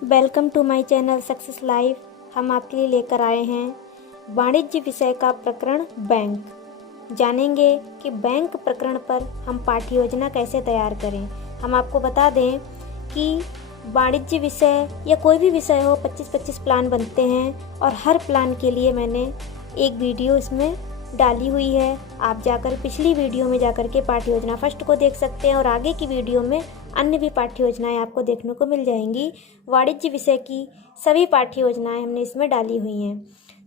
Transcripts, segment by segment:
Welcome to my channel success life. हम आपके लिए लेकर आए हैं वाणिज्य विषय का प्रकरण बैंक। जानेंगे कि बैंक प्रकरण पर हम पाठ्य योजना कैसे तैयार करें। हम आपको बता दें कि वाणिज्य विषय या कोई भी विषय हो 25-25 प्लान बनते हैं और हर प्लान के लिए मैंने एक वीडियो इसमें डाली हुई है। आप जाकर पिछली वीडियो में जाकर के पाठ्य योजना फर्स्ट को देख सकते हैं और आगे की वीडियो में अन्य भी पाठ्य योजनाएं आपको देखने को मिल जाएंगी। वाणिज्य विषय की सभी पाठ्य योजनाएं हमने इसमें डाली हुई हैं।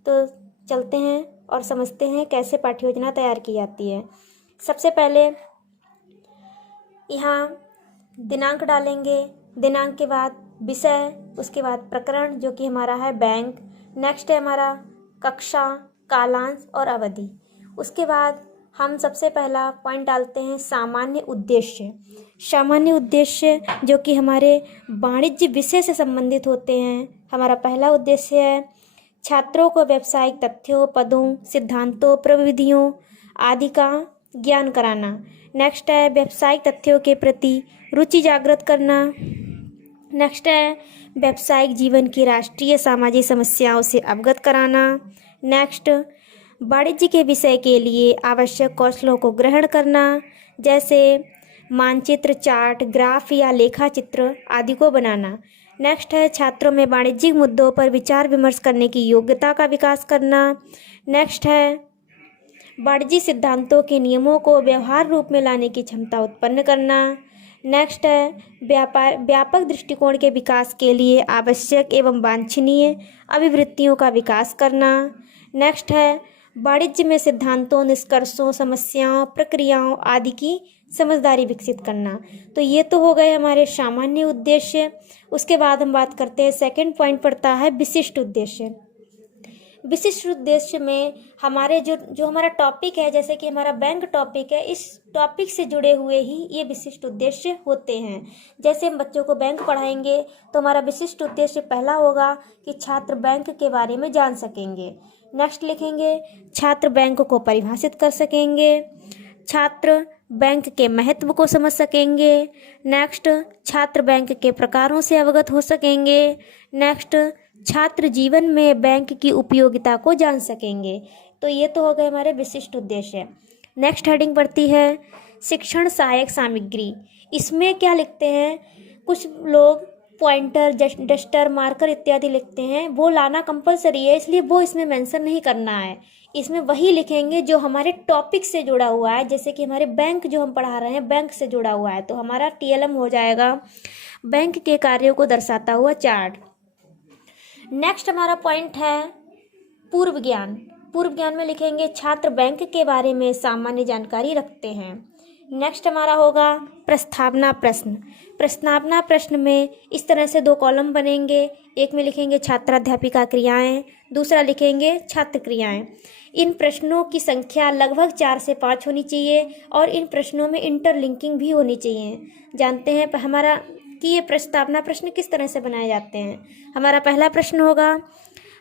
तो चलते हैं और समझते हैं कैसे पाठ्य योजना तैयार की जाती है। सबसे पहले यहाँ दिनांक डालेंगे, दिनांक के बाद विषय, उसके बाद प्रकरण जो कि हमारा है बैंक। नेक्स्ट है हमारा कक्षा, कालांश और अवधि। उसके बाद हम सबसे पहला पॉइंट डालते हैं सामान्य उद्देश्य। सामान्य उद्देश्य जो कि हमारे वाणिज्य विषय से संबंधित होते हैं। हमारा पहला उद्देश्य है छात्रों को व्यावसायिक तथ्यों, पदों, सिद्धांतों, प्रविधियों आदि का ज्ञान कराना। नेक्स्ट है व्यावसायिक तथ्यों के प्रति रुचि जागृत करना। नेक्स्ट है व्यावसायिक जीवन की राष्ट्रीय सामाजिक समस्याओं से अवगत कराना। नेक्स्ट वाणिज्य के विषय के लिए आवश्यक कौशलों को ग्रहण करना, जैसे मानचित्र, चार्ट, ग्राफ या लेखा चित्र आदि को बनाना। नेक्स्ट है छात्रों में वाणिज्यिक मुद्दों पर विचार विमर्श करने की योग्यता का विकास करना। नेक्स्ट है वाणिज्य सिद्धांतों के नियमों को व्यवहार रूप में लाने की क्षमता उत्पन्न करना। नेक्स्ट है व्यापक दृष्टिकोण के विकास के लिए आवश्यक एवं वांछनीय अभिवृत्तियों का विकास करना। नेक्स्ट है वाणिज्य में सिद्धांतों, निष्कर्षों, समस्याओं, प्रक्रियाओं आदि की समझदारी विकसित करना। तो ये तो हो गए हमारे सामान्य उद्देश्य। उसके बाद हम बात करते हैं, सेकंड पॉइंट पड़ता है विशिष्ट उद्देश्य। विशिष्ट उद्देश्य में हमारे जो हमारा टॉपिक है, जैसे कि हमारा बैंक टॉपिक है, इस टॉपिक से जुड़े हुए ही ये विशिष्ट उद्देश्य होते हैं। जैसे हम बच्चों को बैंक पढ़ाएंगे तो हमारा विशिष्ट उद्देश्य पहला होगा कि छात्र बैंक के बारे में जान सकेंगे। नेक्स्ट लिखेंगे छात्र बैंक को परिभाषित कर सकेंगे, छात्र बैंक के महत्व को समझ सकेंगे। नेक्स्ट छात्र बैंक के प्रकारों से अवगत हो सकेंगे। नेक्स्ट छात्र जीवन में बैंक की उपयोगिता को जान सकेंगे। तो ये तो हो गए हमारे विशिष्ट उद्देश्य। नेक्स्ट हेडिंग पड़ती है शिक्षण सहायक सामग्री। इसमें क्या लिखते हैं, कुछ लोग पॉइंटर, डस्टर, मार्कर इत्यादि लिखते हैं, वो लाना कंपलसरी है, इसलिए वो इसमें मेंशन नहीं करना है। इसमें वही लिखेंगे जो हमारे टॉपिक से जुड़ा हुआ है। जैसे कि हमारे बैंक जो हम पढ़ा रहे हैं बैंक से जुड़ा हुआ है, तो हमारा TLM हो जाएगा बैंक के कार्यों को दर्शाता हुआ चार्ट। नेक्स्ट हमारा पॉइंट है पूर्व ज्ञान। पूर्व ज्ञान में लिखेंगे छात्र बैंक के बारे में सामान्य जानकारी रखते हैं। नेक्स्ट हमारा होगा प्रस्तावना प्रश्न। प्रस्तावना प्रश्न में इस तरह से 2 कॉलम बनेंगे। एक में लिखेंगे छात्राध्यापिका क्रियाएं, दूसरा लिखेंगे छात्र क्रियाएं। इन प्रश्नों की संख्या लगभग 4 से 5 होनी चाहिए और इन प्रश्नों में इंटरलिंकिंग भी होनी चाहिए। जानते हैं हमारा कि ये प्रस्तावना प्रश्न किस तरह से बनाए जाते हैं। हमारा पहला प्रश्न होगा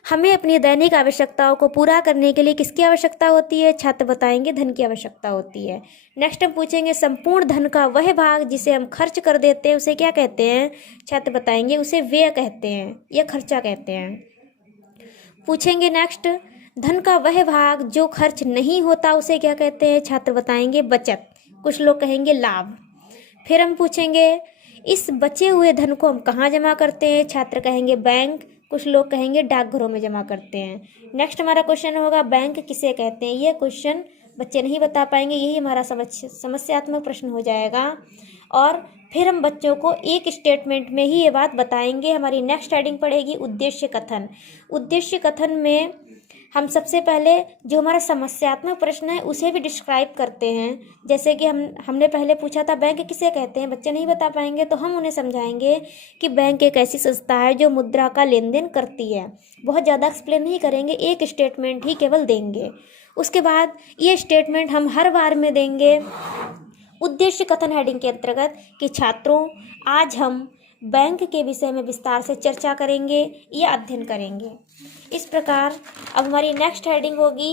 हमें अपनी दैनिक आवश्यकताओं को पूरा करने के लिए किसकी आवश्यकता होती है। छात्र बताएंगे धन की आवश्यकता होती है। नेक्स्ट हम पूछेंगे संपूर्ण धन का वह भाग जिसे हम खर्च कर देते हैं उसे क्या कहते हैं। छात्र बताएंगे उसे व्यय कहते हैं या खर्चा कहते हैं। पूछेंगे नेक्स्ट धन का वह भाग जो खर्च नहीं होता उसे क्या कहते हैं। छात्र बताएंगे बचत, कुछ लोग कहेंगे लाभ। फिर हम पूछेंगे इस बचे हुए धन को हम कहाँ जमा करते हैं। छात्र कहेंगे बैंक, कुछ लोग कहेंगे डाकघरों में जमा करते हैं। नेक्स्ट हमारा क्वेश्चन होगा बैंक किसे कहते हैं। ये क्वेश्चन बच्चे नहीं बता पाएंगे, यही हमारा समस्यात्मक प्रश्न हो जाएगा। और फिर हम बच्चों को एक स्टेटमेंट में ही ये बात बताएंगे। हमारी नेक्स्ट हेडिंग पड़ेगी उद्देश्य कथन। उद्देश्य कथन में हम सबसे पहले जो हमारा समस्यात्मक प्रश्न है उसे भी डिस्क्राइब करते हैं। जैसे कि हमने पहले पूछा था बैंक किसे कहते हैं, बच्चे नहीं बता पाएंगे तो हम उन्हें समझाएंगे कि बैंक एक ऐसी संस्था है जो मुद्रा का लेन देन करती है। बहुत ज़्यादा एक्सप्लेन नहीं करेंगे, एक स्टेटमेंट ही केवल देंगे। उसके बाद ये स्टेटमेंट हम हर बार में देंगे उद्देश्य कथन हेडिंग के अंतर्गत कि छात्रों आज हम बैंक के विषय में विस्तार से चर्चा करेंगे या अध्ययन करेंगे। इस प्रकार अब हमारी नेक्स्ट हेडिंग होगी,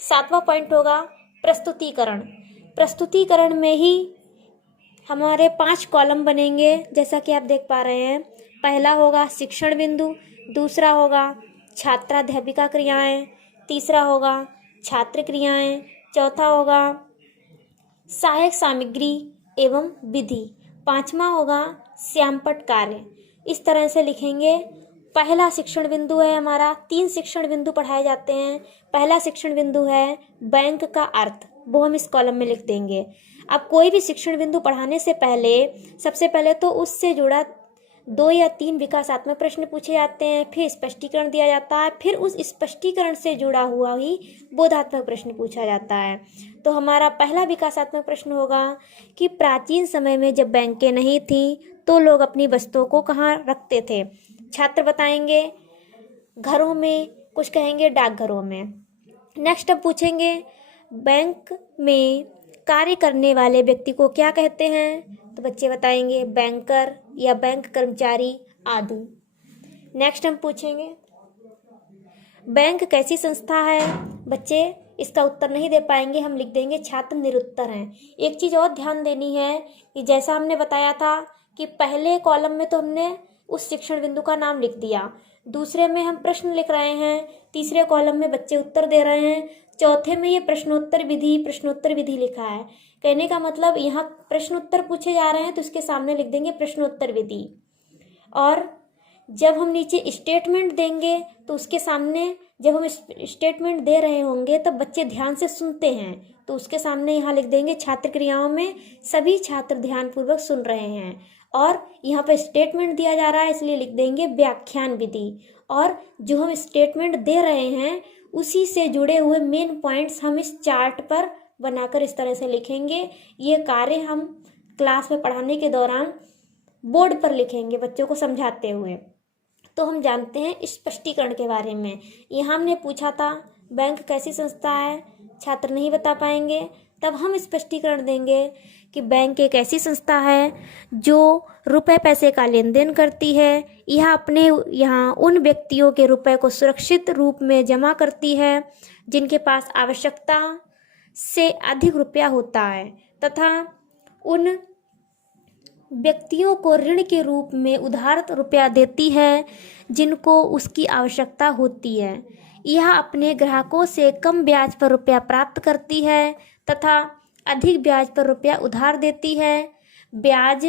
7वां पॉइंट होगा प्रस्तुतिकरण। प्रस्तुतिकरण में ही हमारे 5 कॉलम बनेंगे जैसा कि आप देख पा रहे हैं। पहला होगा शिक्षण बिंदु, दूसरा होगा छात्राध्यापिका क्रियाएं, तीसरा होगा छात्र क्रियाएं, चौथा होगा सहायक सामग्री एवं विधि, पांचवा होगा श्यामपट्ट कार्य। इस तरह से लिखेंगे। पहला शिक्षण बिंदु है हमारा, 3 शिक्षण बिंदु पढ़ाए जाते हैं। पहला शिक्षण बिंदु है बैंक का अर्थ, वो हम इस कॉलम में लिख देंगे। अब कोई भी शिक्षण बिंदु पढ़ाने से पहले सबसे पहले तो उससे जुड़ा 2 या 3 विकासात्मक प्रश्न पूछे जाते हैं, फिर स्पष्टीकरण दिया जाता है, फिर उस स्पष्टीकरण से जुड़ा हुआ ही बोधात्मक प्रश्न पूछा जाता है। तो हमारा पहला विकासात्मक प्रश्न होगा कि प्राचीन समय में जब बैंकें नहीं थीं तो लोग अपनी वस्तुओं को कहाँ रखते थे। छात्र बताएंगे घरों में, कुछ कहेंगे डाकघरों में। नेक्स्ट अब पूछेंगे बैंक में कार्य करने वाले व्यक्ति को क्या कहते हैं, तो बच्चे बताएंगे बैंकर या बैंक कर्मचारी आदि। नेक्स्ट हम पूछेंगे बैंक कैसी संस्था है। बच्चे इसका उत्तर नहीं दे पाएंगे, हम लिख देंगे छात्र निरुत्तर हैं। एक चीज़ और ध्यान देनी है कि जैसा हमने बताया था कि पहले कॉलम में तो हमने उस शिक्षण बिंदु का नाम लिख दिया, दूसरे में हम प्रश्न लिख रहे हैं, तीसरे कॉलम में बच्चे उत्तर दे रहे हैं, चौथे में ये प्रश्नोत्तर विधि लिखा है। कहने का मतलब यहाँ प्रश्नोत्तर पूछे जा रहे हैं तो इसके सामने लिख देंगे प्रश्नोत्तर विधि। और जब हम नीचे स्टेटमेंट देंगे तो उसके सामने, जब हम स्टेटमेंट दे रहे होंगे तब बच्चे ध्यान से सुनते हैं तो उसके सामने यहाँ लिख देंगे छात्र क्रियाओं में सभी छात्र ध्यानपूर्वक सुन रहे हैं। और यहाँ पर स्टेटमेंट दिया जा रहा है इसलिए लिख देंगे व्याख्यान विधि। और जो हम स्टेटमेंट दे रहे हैं उसी से जुड़े हुए मेन पॉइंट्स हम इस चार्ट पर बनाकर इस तरह से लिखेंगे। ये कार्य हम क्लास में पढ़ाने के दौरान बोर्ड पर लिखेंगे बच्चों को समझाते हुए। तो हम जानते हैं स्पष्टीकरण के बारे में। यहाँ हमने पूछा था बैंक कैसी संस्था है, छात्र नहीं बता पाएंगे, तब हम स्पष्टीकरण देंगे कि बैंक एक ऐसी संस्था है जो रुपए पैसे का लेन देन करती है। यह अपने यहाँ उन व्यक्तियों के रुपए को सुरक्षित रूप में जमा करती है जिनके पास आवश्यकता से अधिक रुपया होता है, तथा उन व्यक्तियों को ऋण के रूप में उधार रुपया देती है जिनको उसकी आवश्यकता होती है। यह अपने ग्राहकों से कम ब्याज पर रुपया प्राप्त करती है तथा अधिक ब्याज पर रुपया उधार देती है। ब्याज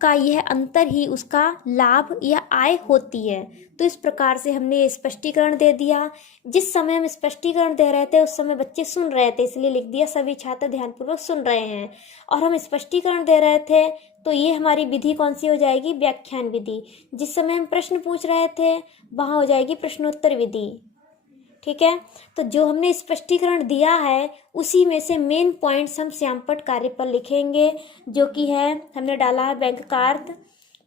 का यह अंतर ही उसका लाभ या आय होती है। तो इस प्रकार से हमने ये स्पष्टीकरण दे दिया। जिस समय हम स्पष्टीकरण दे रहे थे उस समय बच्चे सुन रहे थे, इसलिए लिख दिया सभी छात्र ध्यानपूर्वक सुन रहे हैं। और हम स्पष्टीकरण दे रहे थे तो ये हमारी विधि कौन सी हो जाएगी, व्याख्यान विधि। जिस समय हम प्रश्न पूछ रहे थे वहाँ हो जाएगी प्रश्नोत्तर विधि। ठीक है, तो जो हमने स्पष्टीकरण दिया है उसी में से मेन पॉइंट्स हम श्यामपट्ट कार्य पर लिखेंगे, जो कि है हमने डाला है बैंक का अर्थ।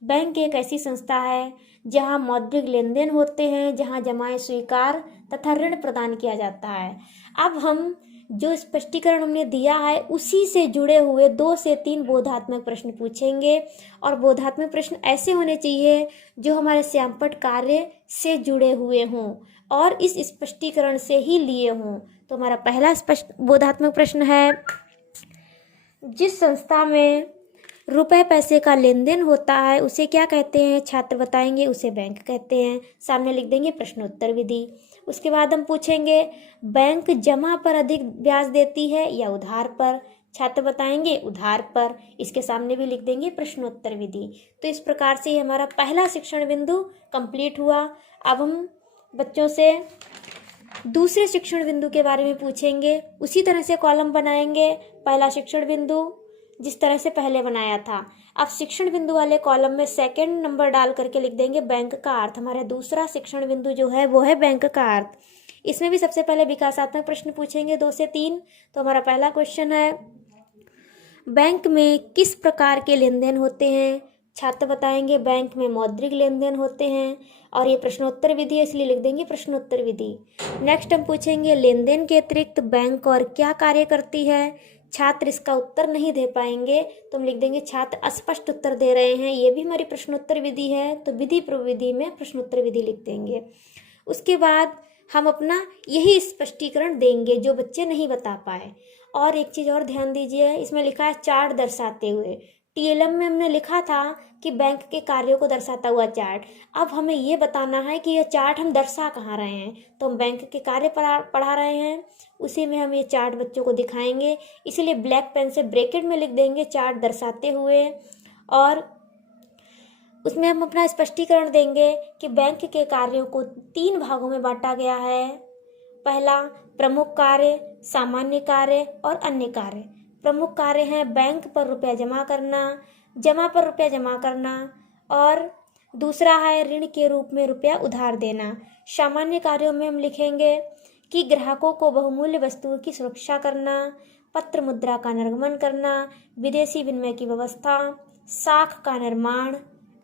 बैंक एक ऐसी संस्था है जहां मौद्रिक लेन देन होते हैं, जहां जमाएं स्वीकार तथा ऋण प्रदान किया जाता है। अब हम जो स्पष्टीकरण हमने दिया है उसी से जुड़े हुए 2 से 3 बोधात्मक प्रश्न पूछेंगे। और बोधात्मक प्रश्न ऐसे होने चाहिए जो हमारे श्यामपट्ट कार्य से जुड़े हुए हों और इस स्पष्टीकरण से ही लिए हों। तो हमारा पहला बोधात्मक प्रश्न है, जिस संस्था में रुपए पैसे का लेन देन होता है उसे क्या कहते हैं, छात्र बताएंगे उसे बैंक कहते हैं। सामने लिख देंगे प्रश्नोत्तर विधि। उसके बाद हम पूछेंगे बैंक जमा पर अधिक ब्याज देती है या उधार पर, छात्र बताएंगे उधार पर। इसके सामने भी लिख देंगे प्रश्नोत्तर विधि। तो इस प्रकार से हमारा पहला शिक्षण बिंदु कंप्लीट हुआ। अब हम बच्चों से दूसरे शिक्षण बिंदु के बारे में पूछेंगे। उसी तरह से कॉलम बनाएंगे। पहला शिक्षण बिंदु जिस तरह से पहले बनाया था, अब शिक्षण बिंदु वाले कॉलम में सेकंड नंबर डाल करके लिख देंगे बैंक का अर्थ। हमारा दूसरा शिक्षण बिंदु जो है वो है बैंक का अर्थ। इसमें भी सबसे पहले विकासात्मक प्रश्न पूछेंगे 2 से 3। तो हमारा पहला क्वेश्चन है, बैंक में किस प्रकार के लेन देन होते हैं, छात्र बताएंगे बैंक में मौद्रिक लेन देन होते हैं। और ये प्रश्नोत्तर विधि है इसलिए लिख देंगे प्रश्नोत्तर विधि। नेक्स्ट हम पूछेंगे लेन देन के अतिरिक्त बैंक और क्या कार्य करती है, छात्र इसका उत्तर नहीं दे पाएंगे तो हम लिख देंगे छात्र अस्पष्ट उत्तर दे रहे हैं। ये भी हमारी प्रश्नोत्तर विधि है तो विधि प्रविधि में प्रश्नोत्तर विधि लिख देंगे। उसके बाद हम अपना यही स्पष्टीकरण देंगे जो बच्चे नहीं बता पाए। और एक चीज़ और ध्यान दीजिए, इसमें लिखा है चार्ट दर्शाते हुए। टीएलएम में हमने लिखा था कि बैंक के कार्यों को दर्शाता हुआ चार्ट। अब हमें ये बताना है कि यह चार्ट हम दर्शा कहाँ रहे हैं, तो हम बैंक के कार्य पढ़ा रहे हैं, उसी में हम ये चार्ट बच्चों को दिखाएंगे। इसीलिए ब्लैक पेन से ब्रैकेट में लिख देंगे चार्ट दर्शाते हुए, और उसमें हम अपना स्पष्टीकरण देंगे कि बैंक के कार्यों को 3 भागों में बांटा गया है। पहला, प्रमुख कार्य, सामान्य कार्य और अन्य कार्य। प्रमुख कार्य हैं बैंक पर रुपया जमा करना, जमा पर रुपया जमा करना, और दूसरा है ऋण के रूप में रुपया उधार देना। सामान्य कार्यों में हम लिखेंगे कि ग्राहकों को बहुमूल्य वस्तुओं की सुरक्षा करना, पत्र मुद्रा का निर्गमन करना, विदेशी विनिमय की व्यवस्था, साख का निर्माण,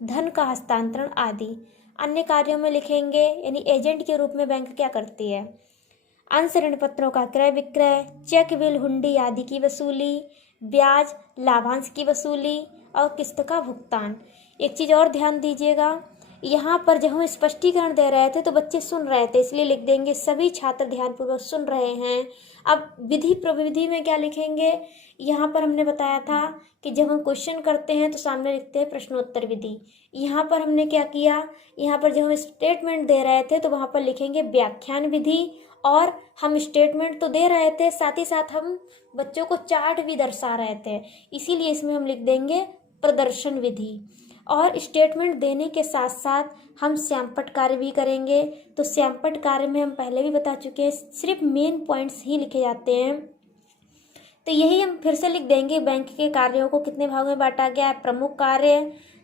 धन का हस्तांतरण आदि। अन्य कार्यों में लिखेंगे यानी एजेंट के रूप में बैंक क्या करती है, अंश ऋण पत्रों का क्रय विक्रय, चेक बिल हुंडी आदि की वसूली, ब्याज लाभांश की वसूली और किस्त का भुगतान। एक चीज़ और ध्यान दीजिएगा, यहाँ पर जब हम स्पष्टीकरण दे रहे थे तो बच्चे सुन रहे थे, इसलिए लिख देंगे सभी छात्र ध्यानपूर्वक सुन रहे हैं। अब विधि प्रविधि में क्या लिखेंगे, यहाँ पर हमने बताया था कि जब हम क्वेश्चन करते हैं तो सामने लिखते हैं प्रश्नोत्तर विधि। यहाँ पर हमने क्या किया, यहाँ पर जब हम स्टेटमेंट दे रहे थे तो वहाँ पर लिखेंगे व्याख्यान विधि, और हम स्टेटमेंट तो दे रहे थे साथ ही साथ हम बच्चों को चार्ट भी दर्शा रहे थे, इसीलिए इसमें हम लिख देंगे प्रदर्शन विधि। और स्टेटमेंट देने के साथ साथ हम श्यामपट्ट कार्य भी करेंगे। तो श्यामपट्ट कार्य में हम पहले भी बता चुके हैं, सिर्फ मेन पॉइंट्स ही लिखे जाते हैं। तो यही हम फिर से लिख देंगे, बैंक के कार्यों को कितने भागों में बांटा गया है, प्रमुख कार्य,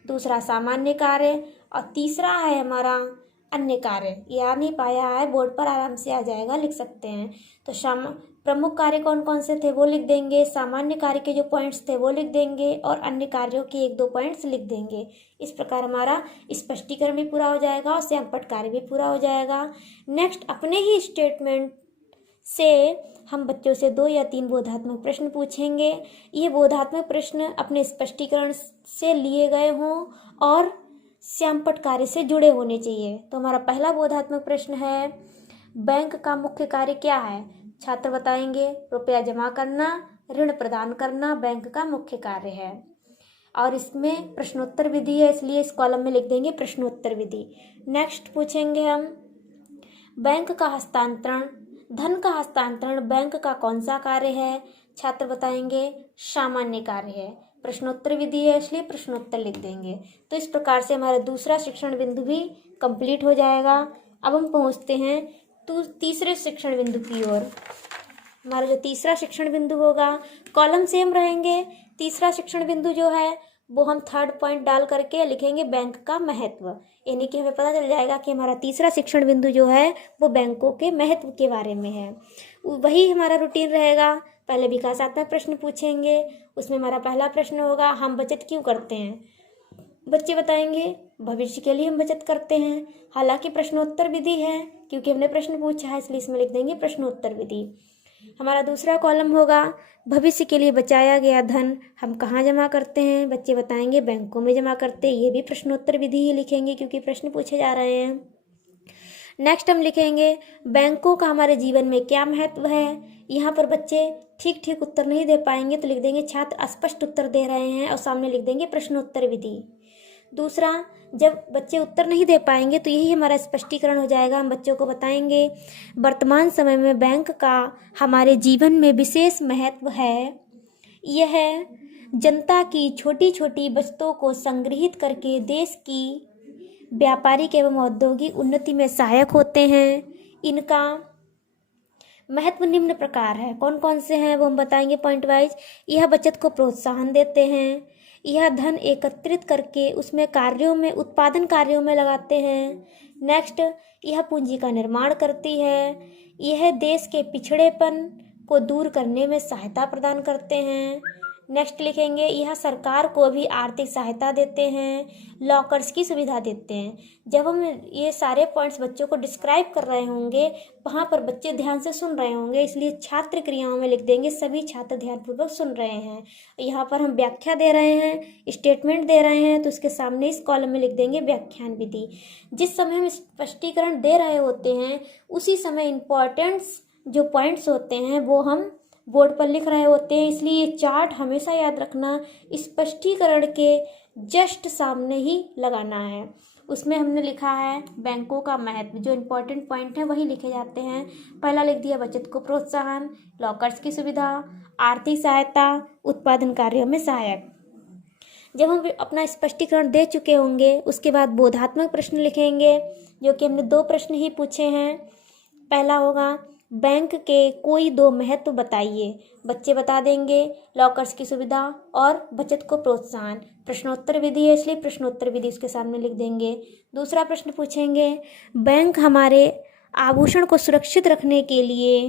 दूसरा सामान्य कार्य, और तीसरा है हमारा अन्य कार्य। याद नहीं पाया है, बोर्ड पर आराम से आ जाएगा, लिख सकते हैं। तो प्रमुख कार्य कौन कौन से थे वो लिख देंगे, सामान्य कार्य के जो पॉइंट्स थे वो लिख देंगे, और अन्य कार्यों के 1-2 पॉइंट्स लिख देंगे। इस प्रकार हमारा स्पष्टीकरण भी पूरा हो जाएगा और श्यामपट्ट कार्य भी पूरा हो जाएगा। नेक्स्ट, अपने ही स्टेटमेंट से हम बच्चों से 2 या 3 बोधात्मक प्रश्न पूछेंगे। ये बोधात्मक प्रश्न अपने स्पष्टीकरण से लिए गए हों और श्यामपट्ट कार्य से जुड़े होने चाहिए। तो हमारा पहला बोधात्मक प्रश्न है, बैंक का मुख्य कार्य क्या है? छात्र बताएंगे, रुपया जमा करना, ऋण प्रदान करना बैंक का मुख्य कार्य है। और इसमें प्रश्नोत्तर विधि है, इसलिए इस कॉलम में लिख देंगे प्रश्नोत्तर विधि। नेक्स्ट पूछेंगे हम, बैंक का हस्तांतरण, धन का हस्तांतरण बैंक का कौन सा कार्य है? छात्र बताएंगे सामान्य कार्य है। प्रश्नोत्तर विधि है, इसलिए प्रश्नोत्तर लिख देंगे। तो इस प्रकार से हमारा दूसरा शिक्षण बिंदु भी कंप्लीट हो जाएगा। अब हम पहुंचते हैं तीसरे शिक्षण बिंदु की ओर। हमारा जो तीसरा शिक्षण बिंदु होगा, कॉलम सेम रहेंगे। तीसरा शिक्षण बिंदु जो है वो हम 3rd पॉइंट डाल करके लिखेंगे बैंक का महत्व, यानी कि हमें पता चल जाएगा कि हमारा तीसरा शिक्षण बिंदु जो है वो बैंकों के महत्व के बारे में है। वही हमारा रूटीन रहेगा, पहले विकासात्मक प्रश्न पूछेंगे। उसमें हमारा पहला प्रश्न होगा, हम बचत क्यों करते हैं? बच्चे बताएंगे भविष्य के लिए हम बचत करते हैं। हालांकि प्रश्नोत्तर विधि है, क्योंकि हमने प्रश्न पूछा है इसलिए इसमें लिख देंगे प्रश्नोत्तर विधि। हमारा दूसरा कॉलम होगा, भविष्य के लिए बचाया गया धन हम कहाँ जमा करते हैं? बच्चे बताएंगे बैंकों में जमा करते हैं। ये भी प्रश्नोत्तर विधि ही लिखेंगे क्योंकि प्रश्न पूछे जा रहे हैं। नेक्स्ट हम लिखेंगे, बैंकों का हमारे जीवन में क्या महत्व है? यहाँ पर बच्चे ठीक ठीक उत्तर नहीं दे पाएंगे तो लिख देंगे छात्र अस्पष्ट उत्तर दे रहे हैं, और सामने लिख देंगे प्रश्नोत्तर विधि। दूसरा, जब बच्चे उत्तर नहीं दे पाएंगे तो यही हमारा स्पष्टीकरण हो जाएगा। हम बच्चों को बताएंगे वर्तमान समय में बैंक का हमारे जीवन में विशेष महत्व है। यह जनता की छोटी छोटी बचतों को संग्रहित करके देश की व्यापारिक एवं औद्योगिक उन्नति में सहायक होते हैं। इनका महत्व निम्न प्रकार है। कौन कौन से हैं वो हम बताएंगे पॉइंट वाइज। यह बचत को प्रोत्साहन देते हैं, यह धन एकत्रित करके उसमें कार्यों में उत्पादन कार्यों में लगाते हैं। नेक्स्ट, यह पूंजी का निर्माण करती है, यह देश के पिछड़ेपन को दूर करने में सहायता प्रदान करते हैं। नेक्स्ट लिखेंगे, यह सरकार को भी आर्थिक सहायता देते हैं, लॉकर्स की सुविधा देते हैं। जब हम ये सारे पॉइंट्स बच्चों को डिस्क्राइब कर रहे होंगे वहाँ पर बच्चे ध्यान से सुन रहे होंगे, इसलिए छात्र क्रियाओं में लिख देंगे सभी छात्र ध्यानपूर्वक सुन रहे हैं। यहाँ पर हम व्याख्या दे रहे हैं, स्टेटमेंट दे रहे हैं, तो उसके सामने इस कॉलम में लिख देंगे व्याख्यान विधि। जिस समय हम स्पष्टीकरण दे रहे होते हैं उसी समय इम्पॉर्टेंट्स जो पॉइंट्स होते हैं वो हम बोर्ड पर लिख रहे होते हैं, इसलिए ये चार्ट हमेशा याद रखना स्पष्टीकरण के जस्ट सामने ही लगाना है। उसमें हमने लिखा है बैंकों का महत्व, जो इम्पोर्टेंट पॉइंट है वही लिखे जाते हैं। पहला लिख दिया बचत को प्रोत्साहन, लॉकर्स की सुविधा, आर्थिक सहायता, उत्पादन कार्यों में सहायक। जब हम अपना स्पष्टीकरण दे चुके होंगे उसके बाद बोधात्मक प्रश्न लिखेंगे, जो कि हमने 2 प्रश्न ही पूछे हैं। पहला होगा बैंक के कोई 2 महत्व बताइए, बच्चे बता देंगे लॉकर्स की सुविधा और बचत को प्रोत्साहन। प्रश्नोत्तर विधि है इसलिए प्रश्नोत्तर विधि उसके सामने लिख देंगे। दूसरा प्रश्न पूछेंगे बैंक हमारे आभूषण को सुरक्षित रखने के लिए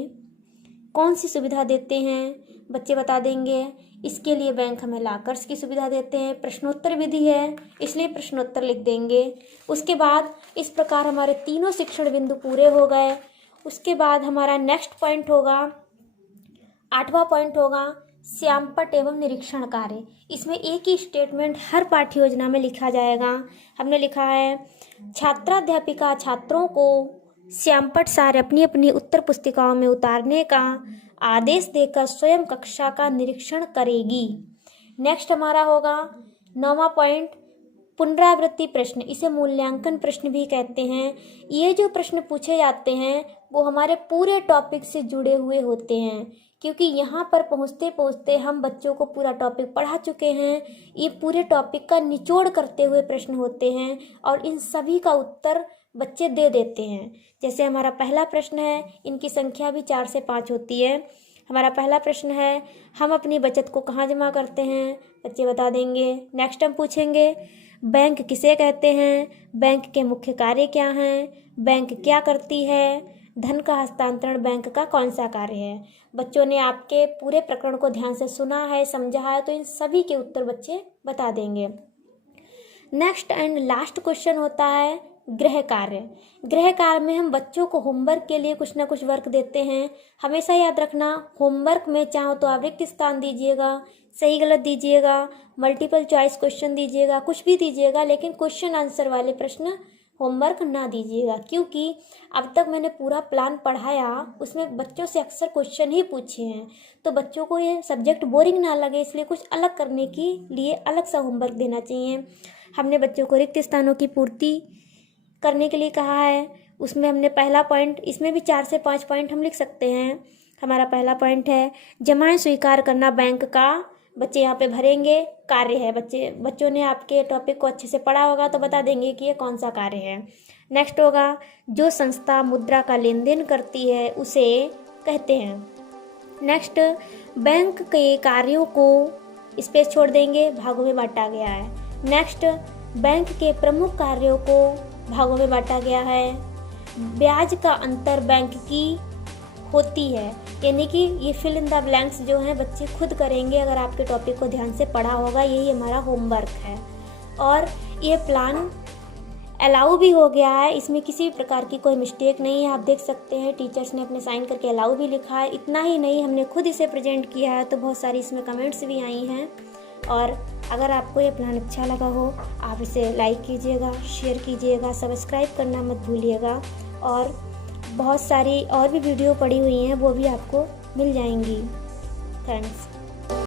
कौन सी सुविधा देते हैं, बच्चे बता देंगे इसके लिए बैंक हमें लॉकर्स की सुविधा देते हैं। प्रश्नोत्तर विधि है इसलिए प्रश्नोत्तर लिख देंगे। उसके बाद इस प्रकार हमारे तीनों शिक्षण बिंदु पूरे हो गए। उसके बाद हमारा नेक्स्ट पॉइंट होगा, 8वां पॉइंट होगा श्यामपट्ट एवं निरीक्षण कार्य। इसमें एक ही स्टेटमेंट हर पाठ्य योजना में लिखा जाएगा। हमने लिखा है छात्राध्यापिका छात्रों को श्यामपट्ट सारे अपनी अपनी उत्तर पुस्तिकाओं में उतारने का आदेश देकर स्वयं कक्षा का निरीक्षण करेगी। नेक्स्ट हमारा होगा 9वां पॉइंट पुनरावृत्ति प्रश्न। इसे मूल्यांकन प्रश्न भी कहते हैं। ये जो प्रश्न पूछे जाते हैं वो हमारे पूरे टॉपिक से जुड़े हुए होते हैं, क्योंकि यहाँ पर पहुँचते पहुँचते हम बच्चों को पूरा टॉपिक पढ़ा चुके हैं। ये पूरे टॉपिक का निचोड़ करते हुए प्रश्न होते हैं और इन सभी का उत्तर बच्चे दे देते हैं। जैसे हमारा पहला प्रश्न है, इनकी संख्या भी 4 से 5 होती है। हमारा पहला प्रश्न है हम अपनी बचत को कहाँ जमा करते हैं, बच्चे बता देंगे। नेक्स्ट हम पूछेंगे बैंक किसे कहते हैं, बैंक के मुख्य कार्य क्या हैं, बैंक क्या करती है, धन का हस्तांतरण बैंक का कौन सा कार्य है। बच्चों ने आपके पूरे प्रकरण को ध्यान से सुना है, समझा है, तो इन सभी के उत्तर बच्चे बता देंगे। नेक्स्ट एंड लास्ट क्वेश्चन होता है गृह कार्य। गृह कार्य में हम बच्चों को होमवर्क के लिए कुछ ना कुछ वर्क देते हैं। हमेशा याद रखना होमवर्क में चाहो तो आप रिक्त स्थान दीजिएगा, सही गलत दीजिएगा, मल्टीपल चॉइस क्वेश्चन दीजिएगा, कुछ भी दीजिएगा, लेकिन क्वेश्चन आंसर वाले प्रश्न होमवर्क ना दीजिएगा, क्योंकि अब तक मैंने पूरा प्लान पढ़ाया उसमें बच्चों से अक्सर क्वेश्चन ही पूछे हैं। तो बच्चों को ये सब्जेक्ट बोरिंग ना लगे इसलिए कुछ अलग करने के लिए अलग सा होमवर्क देना चाहिए। हमने बच्चों को रिक्त स्थानों की पूर्ति करने के लिए कहा है। उसमें हमने पहला पॉइंट, इसमें भी 4 से 5 पॉइंट हम लिख सकते हैं। हमारा पहला पॉइंट है जमाएं स्वीकार करना बैंक का, बच्चे यहाँ पे भरेंगे कार्य है। बच्चों ने आपके टॉपिक को अच्छे से पढ़ा होगा तो बता देंगे कि ये कौन सा कार्य है। नेक्स्ट होगा जो संस्था मुद्रा का लेन देन करती है उसे कहते हैं। नेक्स्ट बैंक के कार्यों को स्पेस छोड़ देंगे, भागों में बांटा गया है। नेक्स्ट बैंक के प्रमुख कार्यों को भागों में बांटा गया है। ब्याज का अंतर बैंक की होती है, यानी कि ये फिल इन द ब्लैंक्स जो हैं बच्चे खुद करेंगे अगर आपके टॉपिक को ध्यान से पढ़ा होगा। यही हमारा होमवर्क है और ये प्लान अलाउ भी हो गया है, इसमें किसी भी प्रकार की कोई मिस्टेक नहीं है। आप देख सकते हैं टीचर्स ने अपने साइन करके अलाउ भी लिखा है। इतना ही नहीं, हमने खुद इसे प्रेजेंट किया है तो बहुत सारी इसमें कमेंट्स भी आई हैं। और अगर आपको ये प्लान अच्छा लगा हो आप इसे लाइक कीजिएगा, शेयर कीजिएगा, सब्सक्राइब करना मत भूलिएगा। और बहुत सारी और भी वीडियो पड़ी हुई हैं वो भी आपको मिल जाएंगी। थैंक्स।